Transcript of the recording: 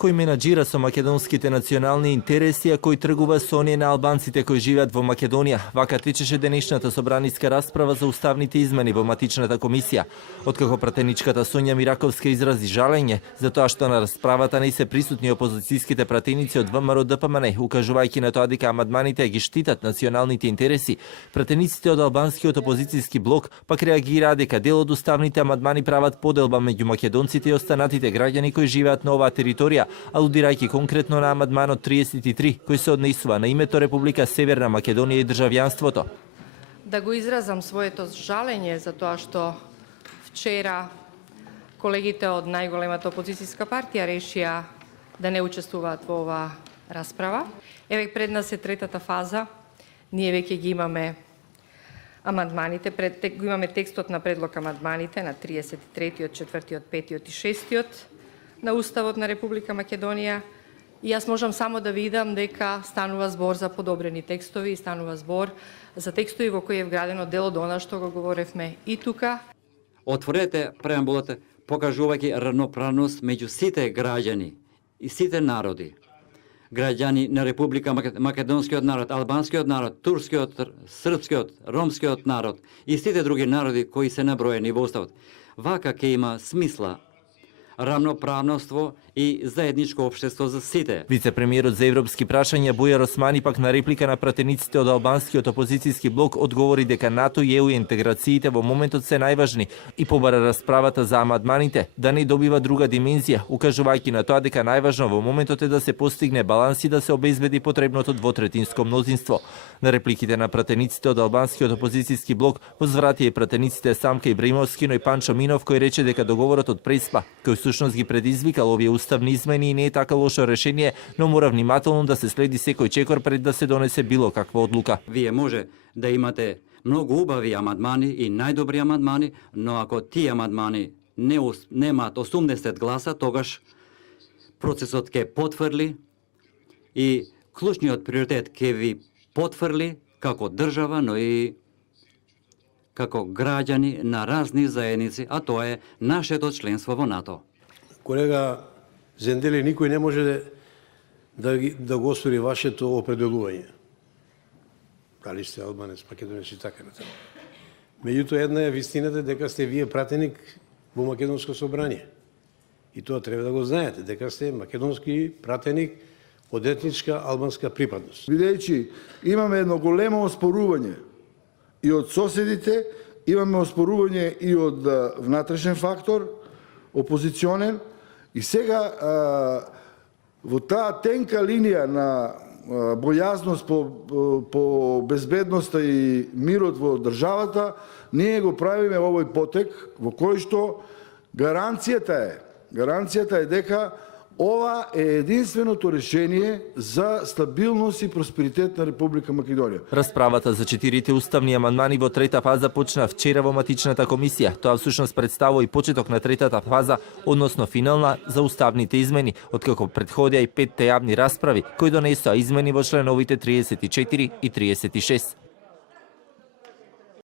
кој менаџира со македонските национални интереси, а кој тргува со оние на албанците кои живеат во Македонија. Вака течеше денешната собраниска расправа за уставните измени во матичната комисија. Откако пратеничката Сонја Мираковска изрази жалење за тоа што на расправата не се присутни опозицијските пратеници од ВМРО ДПМН, укажувајќи на тоа дека амандманите ги штитат националните интереси, пратениците од албанскиот опозицијски блок пак реагираа дека дел од уставните амандмани прават поделба меѓу македонците и останатите граѓани кои живеат на оваа територија, алудирајќи конкретно на амандманот 33, кој се однесува на името Република Северна Македонија и државјанството. Да го изразам своето жалење за тоа што вчера колегите од најголемата опозицијска партија решија да не учествуваат во оваа расправа. Еве пред нас е третата фаза. Ние веќе ги имаме амандманите, го имаме текстот на предлог амандманите на 33-тиот, 4-тиот, 5-тиот и 6-тиот на Уставот на Република Македонија. И јас можам само да видам дека станува збор за подобрени текстови и станува збор за текстови во кои е вградено дел од она што го говоревме и тука. Отворете преамбулата, покажувајќи равноправност меѓу сите граѓани и сите народи. Граѓани на Република Македонскиот народ, албанскиот народ, турскиот, српскиот, ромскиот народ и сите други народи кои се наброени во Уставот. Вака ќе има смисла равноправноство и заедничко општество за сите. Вице-премиерот за европски прашања Бујар Османи пак на реплика на пратениците од албанскиот опозицијски блок одговори дека НАТО и ЕУ интеграциите во моментот се најважни и побара расправата за амандманите да не добива друга димензија, укажувајќи на тоа дека најважно во моментот е да се постигне баланс и да се обезбеди потребното двотретинско мнозинство. На репликите на пратениците од албанскиот опозицијски блок возвратија и пратениците Самка Ибраимовски, но и Панчо Минов, кој рече дека договорот од Преспа, кој всушност ги предизвикал овие уставни измени и не е така лошо решение, но мора внимателно да се следи секој чекор пред да се донесе било каква одлука. Вие може да имате многу убави амандмани и најдобри амандмани, но ако тие амандмани немаат 80 гласа, тогаш процесот ќе потврли и клучниот приоритет ќе ви потврли како држава, но и како граѓани на разни заедници, а тоа е нашето членство во НАТО. Колега Зендели, никој не може да го оспори вашето определување. Дали сте албанец, македонец и така натаму. Меѓутоа, една е вистината дека сте вие пратеник во Македонско собрание. И тоа треба да го знаете, дека сте македонски пратеник од етничка албанска припадност. Бидејќи имаме едно големо оспорување и од соседите, имаме оспорување и од внатрешен фактор, опозиционен, и сега во таа тенка линија на бојазност по безбедноста и мирот во државата, ние го правиме овој потек во кој што гаранцијата е дека ова е единственото решение за стабилност и просперитет на Република Македонија. Расправата за 4 уставни амандмани во трета фаза почна вчера во матичната комисија. Тоа всушност представува и почеток на третата фаза, односно финална за уставните измени, откако претходеа и 5 јавни расправи кои донесоа измени во членовите 34 и 36.